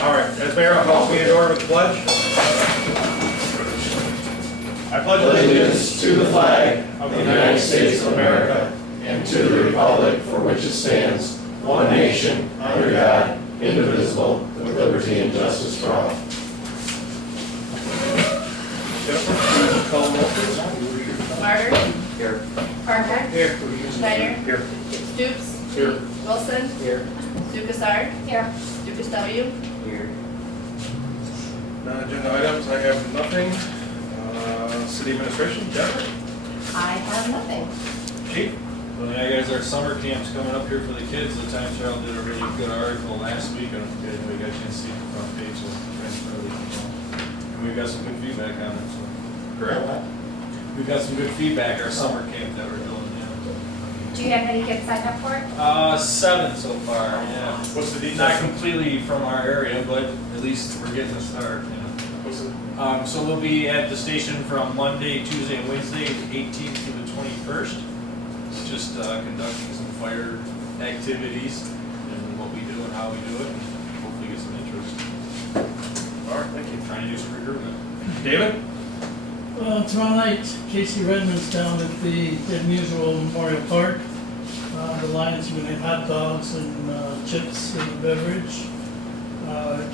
All right, as mayor, I'll call me in order with the pledge. I pledge Allegiance to the flag of the United States of America and to the republic for which it stands, one nation, under God, indivisible, with liberty and justice for all. Jennifer, call the roll, please. Martyr. Here. Parker. Here. Schneider. Here. Stoops. Here. Wilson. Here. Dukasar. Here. Dukas W. Here. Non-agenda items, I have nothing. City administration, Jennifer? I have nothing. Chief? Well, yeah, guys, our summer camp's coming up here for the kids. The Times Herald did a really good article last week. I don't know if you guys got a chance to see the front page, so transfer it. And we've got some good feedback on it, so. Correct. We've got some good feedback, our summer camp that we're doing, Do you have any kids signed up for it? yeah. 7 so far, yeah. What's the details? Not completely from our area, but at least we're getting a start, you know. What's the, So we'll be at the station from Monday, Tuesday, and Wednesday, the 18th to the 21st. Just conducting some fire activities and what we do and how we do it, and hopefully get some interest. all right, thank you. Trying to do some recruitment. David? Tomorrow night, Casey Redmond's down at the Mutual Memorial Park. The Lions are going to have hot dogs and chips and a beverage.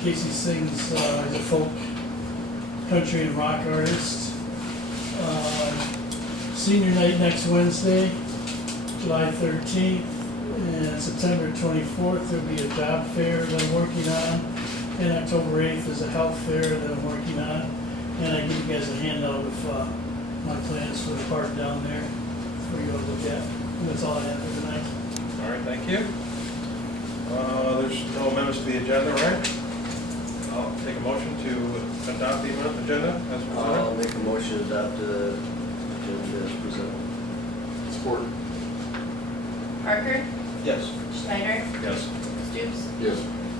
Casey sings, he's a folk country and rock artist. Senior night next Wednesday, July 13th, and September 24th, there'll be a job fair that I'm working on. And October 8th is a health fair that I'm working on. And I give you guys a handout of my plans for the park down there for you to look at. And that's all I have for tonight. All right, thank you. There's no amendments to the agenda, right? I'll take a motion to adopt the agenda as I'll presented. make a motion to adopt the agenda as presented. Support. Parker. Yes. Schneider. Yes. Stoops. Yes.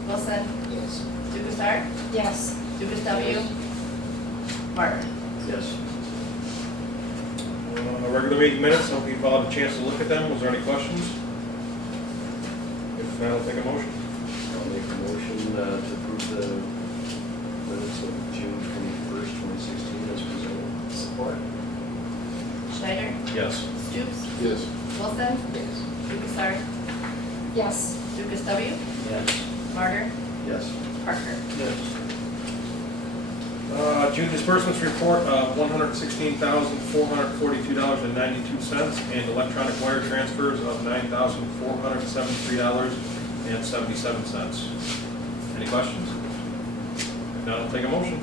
Wilson. Yes. Dukasar. Yes. Dukas W. Martyr. Yes. Regular meeting minutes, hope you've all had a chance to look at them. Was there any questions? If not, I'll take a motion. I'll make a motion to approve the minutes of June 21st, 2016 as presented. Support. Schneider. Yes. Stoops. Yes. Wilson. Yes. Dukasar. Yes. Dukas W. Yes. Martyr. Yes. Parker. Yes. June disbursements report of $116,442.92 and electronic wire transfers of $9,473.77. Any questions? If not, I'll take a motion.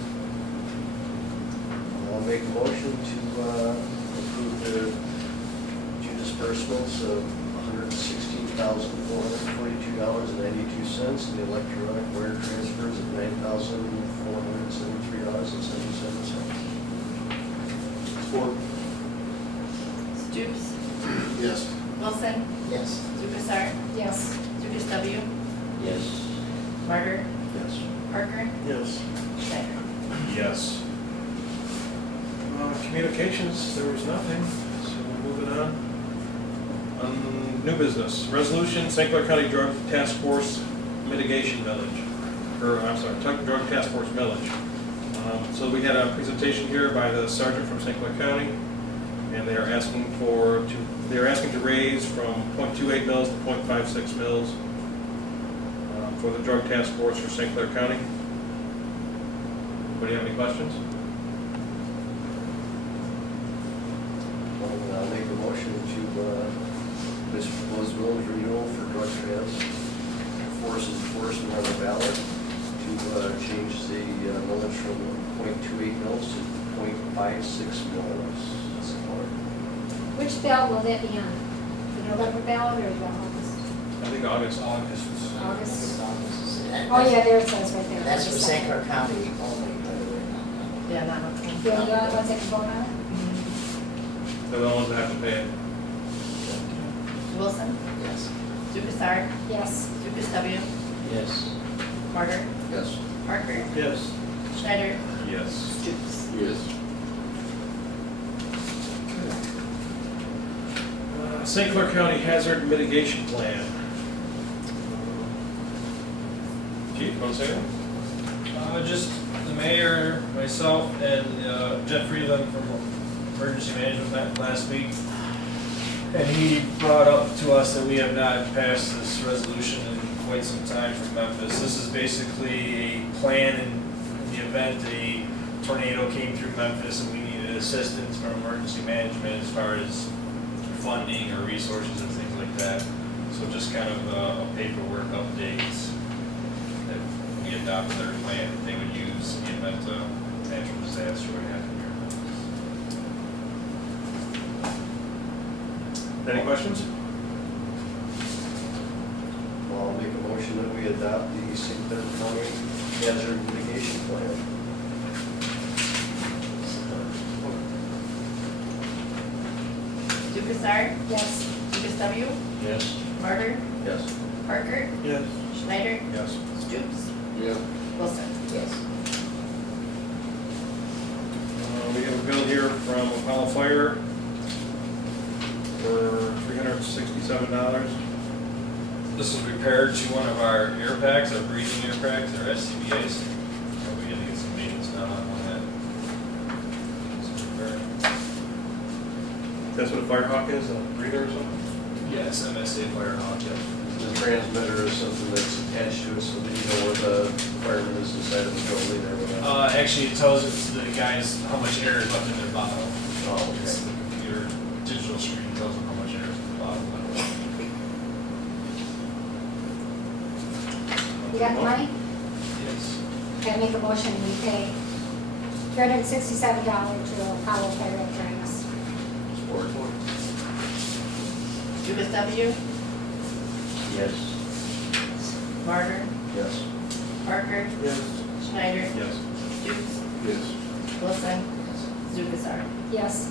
I'll make a motion to approve the June disbursements of $116,442.92 and the electronic wire transfers of $9,473.77. Support. Stoops. Yes. Wilson. Yes. Dukasar. Yes. Dukas W. Yes. Martyr. Yes. Parker. Yes. Schneider. Yes. Communications, there was nothing, so moving on. New business, resolution, St. Clair County Drug Task Force mitigation millage, Drug Task Force millage. So we had a presentation here by the sergeant from St. Clair County, and they are asking to raise from 0.28 mils to 0.56 mils for the Drug Task Force for St. Clair County. Anybody have any questions? I'll make a motion to this proposed millage renewal for drug task force enforcement on the ballot to change the millage from 0.28 mils to 0.56 mils. Support. Which ballot will that be on? The November ballot or the August? I think August. August? And Oh, yeah, there it says right there. That's for August St. 2nd. Clair County only, by the way. Yeah, not okay. The only ones that can vote on it? They're the ones that have to pay it. Wilson. Yes. Dukasar. Yes. Dukas W. Yes. Martyr. Yes. Parker. Yes. Schneider. Yes. Stoops. Yes. St. Clair County Hazard Mitigation Plan. Chief, want to say anything? Just the mayor, myself, and Jeff Freeland from Emergency Management met last week. And he brought up to us that we have not passed this resolution in quite some time from Memphis. This is basically a plan in the event a tornado came through Memphis and we needed assistance from emergency management as far as funding or resources and things like that. So just kind of a paperwork update that we adopted their plan that they would use in the event a natural disaster would happen here. Any questions? Well, I'll make a motion that we adopt the St. Clair County Hazard Mitigation Plan. Lukasar, Yes. Lucas W., Yes. Martyr, Yes. Parker, Yes. Schneider, Yes. Stoops, Yeah. Wilson. Yes. We have a bill here from Apollo Fire for $367. This is repaired to one of our air packs, our breathing air packs, our SCBA's. We had to get some maintenance done on that. It's repaired. That's what a Firehawk is, a breather or something? Yes, MSA Firehawk, yes. The transmitter is something that's attached to it so that you know where the fireman is inside of the building or whatever. Actually, it tells the guys how much air is left in their bottle. Oh, It's okay. the computer digital screen tells them how much air is in the bottle. You got the money? Yes. I make a motion, we pay $367 to Apollo Fire Apparatus. Support. Lucas W., Yes. Martyr, Yes. Parker, Yes. Schneider, Yes. Stoops, Yes. Wilson, Lukasar. Yes.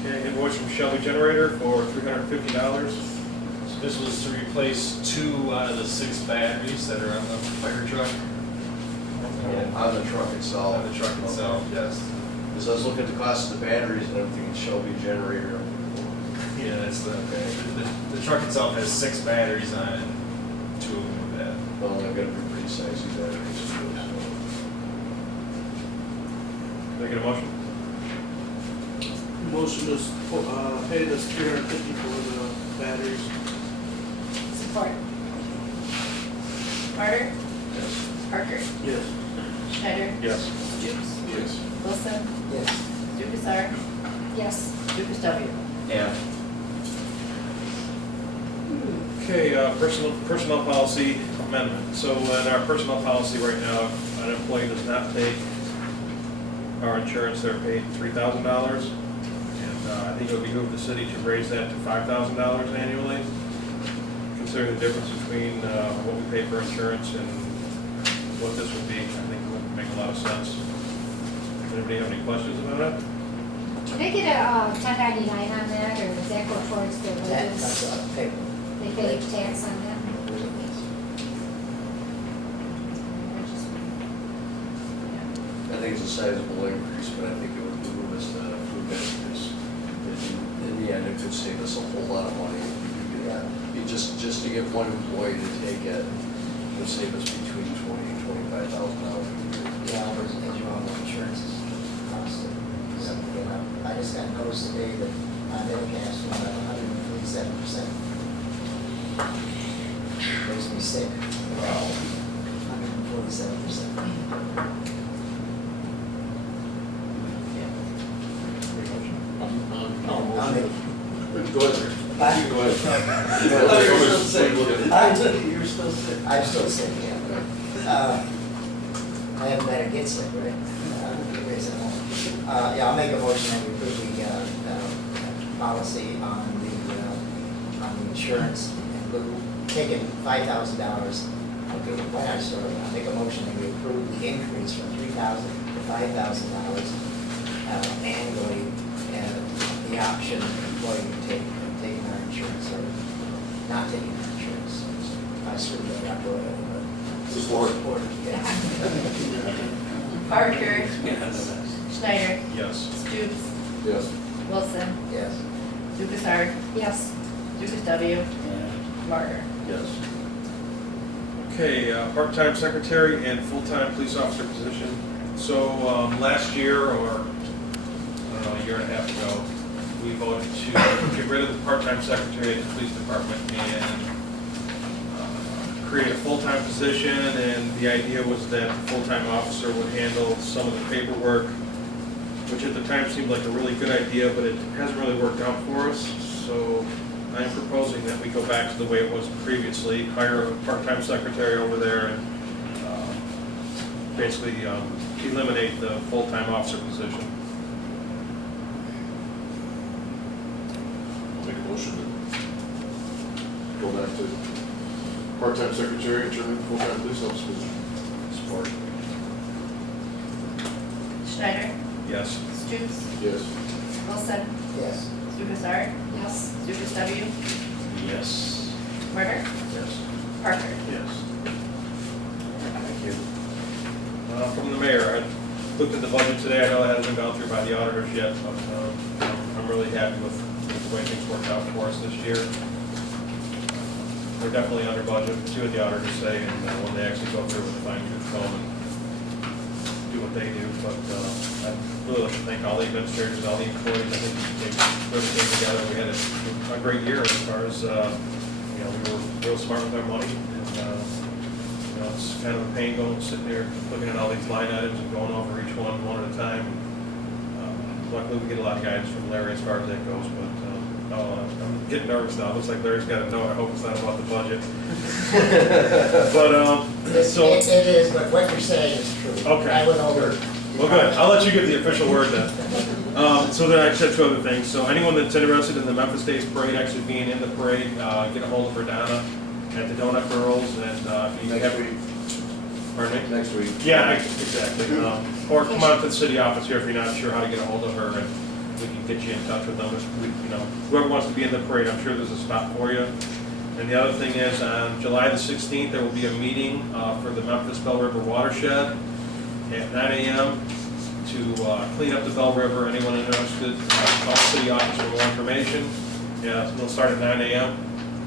Okay, invoice from Shelby Generator for $350. So this was to replace 2 out of the 6 batteries that are on the fire truck. On the truck itself. On the truck itself, yes. Because I was looking at the cost of the batteries and everything, it Shelby generator. Yeah, that's the truck itself has 6 batteries on it, and 2 of them are bad. Well, they're gonna be pretty sizey batteries too, Can I get a motion? Motion is, pay this $350 for the batteries. Support. Martyr, Yes. Parker, Yes. Schneider, Yes. Stoops, Yes. Wilson, Yes. Lukasar, Yes. Lucas W. Yeah. Okay, personnel policy amendment. So in our personnel policy right now, if an employee does not take our insurance, they're paid $3,000. And I think it would behoove the city to raise that to $5,000 annually. Considering the difference between what we pay for insurance and what this would be, I think it would make a lot of sense. Does anybody have any questions about it? Can they get a 1099 on that, or does that go towards the That comes wages? out of paper. They pay tax on that? I think it's a sizable increase, but I think it would move us to approve it because in the end, it could save us a whole lot of money. If we could, just to get one employee to take it, it would save us between $20,000 and $25,000 a year. Yeah, as you all know, insurance is constant. You know, I just got notice today that my Medicare went up 147%. Makes me sick. Wow. 147%. I'll make. Go ahead. You were still sick. I'm still sick, yeah. I haven't had to get sick, right? Yeah, I'll make a motion that we approve the policy on the insurance. And we're taking $5,000. Okay, why not start? I'll make a motion that we approve the increase from $3,000 to $5,000 annually, and the option of the employee taking our insurance or not taking our insurance. I screwed that up, but. Support. Yeah. Parker, Schneider, Yes. Stoops, Yes. Wilson, Yes. Lukasar, Yes. Lucas W. Martyr. Yes. Okay, part-time secretary and full-time police officer position. So last year, or I don't know, a year and a half ago, we voted to get rid of the part-time secretary at the police department and create a full-time position. And the idea was that the full-time officer would handle some of the paperwork, which at the time seemed like a really good idea, but it hasn't really worked out for us. So I'm proposing that we go back to the way it was previously, hire a part-time secretary over there and basically eliminate the full-time officer position. I'll make a motion to go back to part-time secretary and turn it full-time police officer position. Support. Schneider, Yes. Stutes, Yes. Wilson, Yes. Lukasart, Yes. Lucas W., Yes. Martyr, Yes. Parker. Yes. Thank you. From the mayor, I looked at the budget today. I know it hasn't been gone through by the auditors yet, but I'm really happy with the way things worked out for us this year. We're definitely under budget, see what the auditors say, and when they actually go through with the fine-tooth comb and do what they do. But I'd really like to thank all the administrators, all the employees. I think they really came together. We had a great year as far as, we were real smart with our money. And, it's kind of a pain going, sitting there, looking at all these line items and going over each one at a time. Luckily, we get a lot of guidance from Larry as far as that goes, but I'm getting nervous now. It looks like Larry's got a note. I hope it's not about the budget. But, so. It is, but what you're saying is true. Okay. I went over. Well, good. I'll let you give the official word then. So then I said two other things. So anyone that's interested in the Memphis Days Parade, actually being in the parade, get a hold of Verdana at the Donut Girls, and if you Next have, week. pardon me? Next week. Yeah, exactly. Or come on to the city office here if you're not sure how to get a hold of her, and we can get you in touch with them. Whoever wants to be in the parade, I'm sure there's a spot for you. And the other thing is, on July the 16th, there will be a meeting for the Memphis Bell River Watershed at 9 a.m. to clean up the Bell River. Anyone interested, call the city office for more information. Yeah, it'll start at 9 a.m.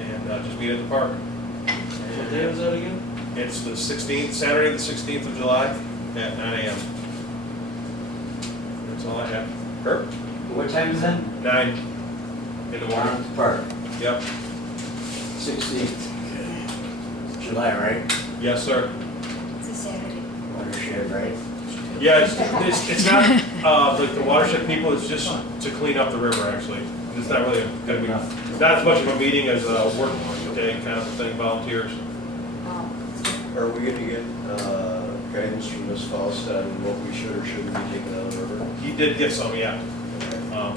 and just meet at the park. What day was that again? It's the 16th, Saturday the 16th of July at 9 a.m. That's all I have. Herb? What time is that? 9 in the morning. Park, Yep. 16th. July, right? Yes, sir. It's a Saturday. Watershed, right? Yeah, it's not like the watershed people. It's just to clean up the river. Actually, it's not really going to be not as much of a meeting as a work day kind of thing. Volunteers. Are we going to get guidance from Ms. Faust on what we should or shouldn't be taking out of the river? He did get some, yeah.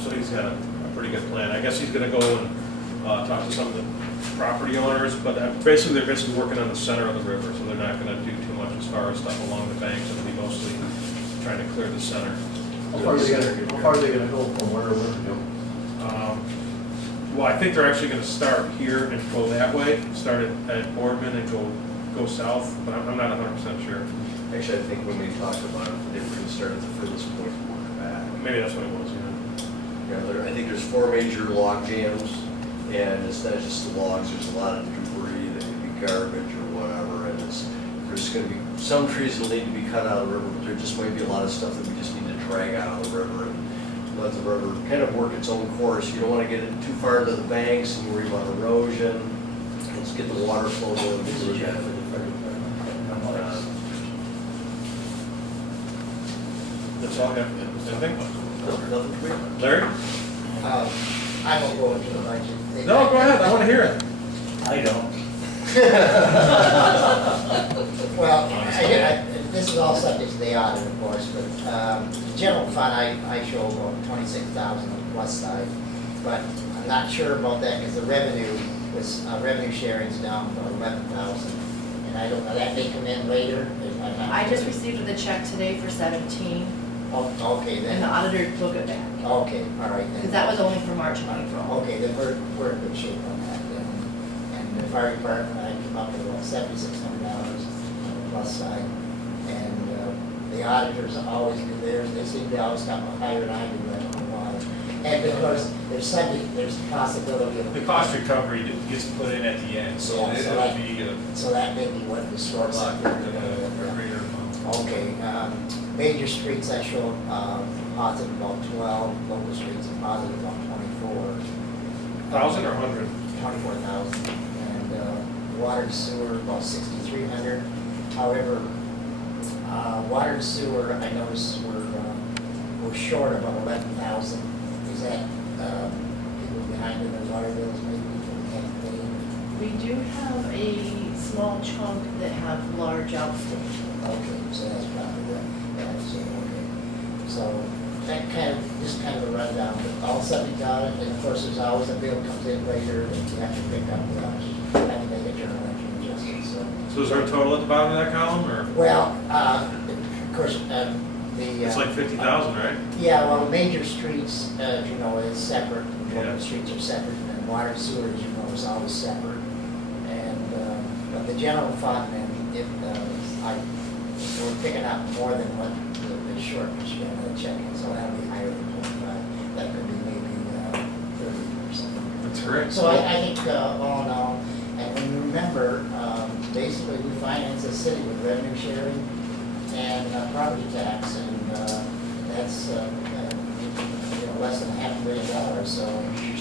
So he's got a pretty good plan. I guess he's going to go and talk to some of the property owners, but basically they're working on the center of the river, so they're not going to do too much as far as stuff along the banks. It'll be mostly trying to clear the center. How far are they gonna go from where we're going? Well, I think they're actually going to start here and go that way, start at Boardman and go south, but I'm not 100% sure. Actually, I think when we talked about it, they were going to start at the furthest point and work back. Maybe that's what it was, yeah. Yeah, I think there's 4 major log jams, and it's not just the logs, there's a lot of debris that could be garbage or whatever, and there's going to be some trees that need to be cut out of the river, but there just might be a lot of stuff that we just need to drag out of the river and let the river kind of work its own course. You don't want to get it too far into the banks and worry about erosion. Let's get the water flow going through again. That's all I have. Anything? Nothing for me. Larry? I won't go into the budget. No, go ahead. I want to hear it. I don't. Well, this is all subject to the audit, of course, but the general fund, I show about 26,000 on the plus side, but I'm not sure about that because the revenue sharing is down to 11,000, and I don't know, that may come in later. I just received the check today for 17, Oh, okay, and the then, auditor took it back, okay, all right, because then. that was only for March and April. Okay, then we're in good shape on that then. And the fire department, I came up with about $7,600 on the plus side. And the auditors always do theirs, they seem to always come higher than I do, I don't know why. And because there's the possibility of. The cost recovery gets put in at the end, so Yeah, so it'll be So that may be what the a short lot circuit. greater amount. Okay, major streets I show, positive about 12, local streets are positive about 24. 1,000 or 100? 24,000. And, water and sewer about 6,300. However, water and sewer, I noticed we're short about 11,000. Is that, people behind in those water bills maybe from campaign? We do have a small chunk that have large outstanding. Okay, so that's probably the, yeah, so, okay. So that just kind of a rundown, but all subject got it, and of course, there's always a bill comes in later that you have to pick up, you have to make a journal entry adjustment, so. So is there a total at the bottom of that column, or? Well, of course, the. It's like 50,000, right? Yeah, well, major streets, you know, is separate, Yeah. local streets are separate, and water and sewer, as you know, is always separate. And, but the general fund, and we're picking up more than what the short percent of the check-in, so that'll be higher than 25. That could be maybe 30%. That's correct. So I think, all in all, and when you remember, basically we finance the city with revenue sharing and property tax, and that's, you know, less than $500,000, so. And you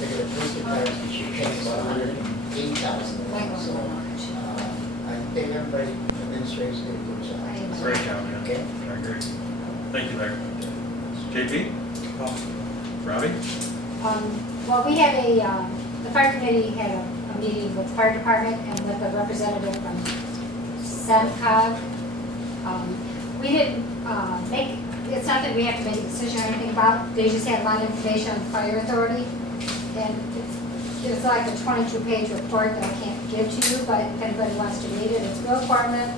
figure the police department pays about $180,000, so. I think everybody, administrators did a good job. Great job, man. Okay. I agree. Thank you, Larry. JP? Robbie? Well, we had the fire committee had a meeting with the fire department and with a representative from SEMCOG. We didn't it's not that we have to make a decision or anything about, they just had a lot of information on the fire authority. And it's like a 22-page report that I can't give to you, but if anybody wants to read it, it's real informative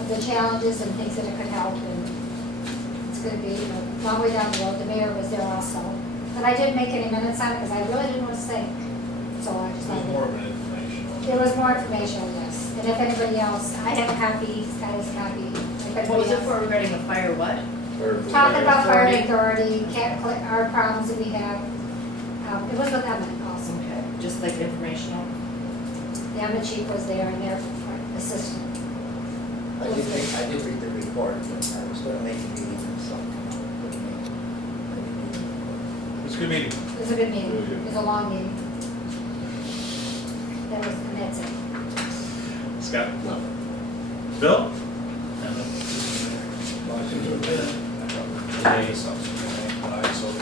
of the challenges and things that it could help. And it's going to be, you know, a long way down the road. The mayor was there also. But I didn't make any minutes on it because I really didn't want to say. So I just It was wanted more of an informational. There was more information on this. And if anybody else, I have a copy, Scott has a copy. If anybody What was it else- for regarding a fire what? Talking about fire authority, our problems that we have. It was with Emmett also. Okay, just like informational? The Emmett chief was there and their assistant. I did read the report, but I was gonna make a meeting and something. It was a good meeting. It was a good meeting. It was a long meeting. And that's it. Scott? Bill?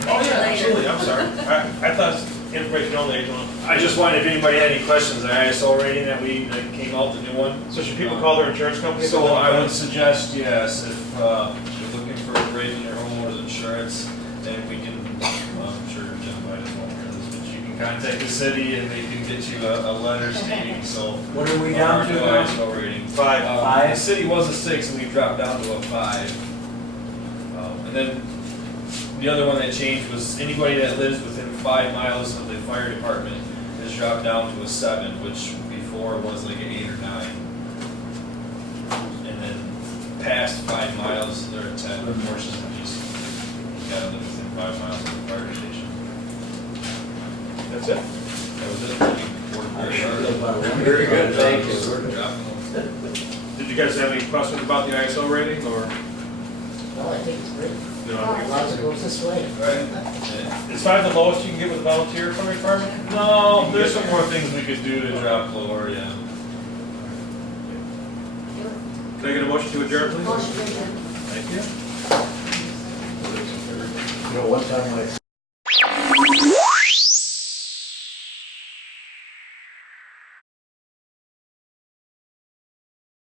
Oh, yeah, absolutely, I'm sorry. I thought it was information only. I just wondered if anybody had any questions on the ISO rating that came out, the new one. So should people call their insurance company? So I would suggest, yes, if you're looking for a rate in your homeowner's insurance, then we can, I'm sure Jim might as well hear this, but you can contact the city and they can get you a letter stating, so. What are we down to now? ISO rating. 5. The city was a 6 and we dropped down to a 5. And then the other one that changed was anybody that lives within 5 miles of the fire department has dropped down to a 7, which before was like an 8 or 9. And then past 5 miles, they're at 10. Unfortunately, you gotta live within 5 miles of the fire station. That's it. That was it. Very good, thank you. Did you guys have any questions about the ISO rating, or? No, I think it's great. No, As long as it goes this way. Right. Is 5 the lowest you can get with a volunteer fire department? No, there's some more things we could do to drop lower, yeah. Can I get a motion to adjourn, please? Motion to adjourn. Thank you. You know, one time when I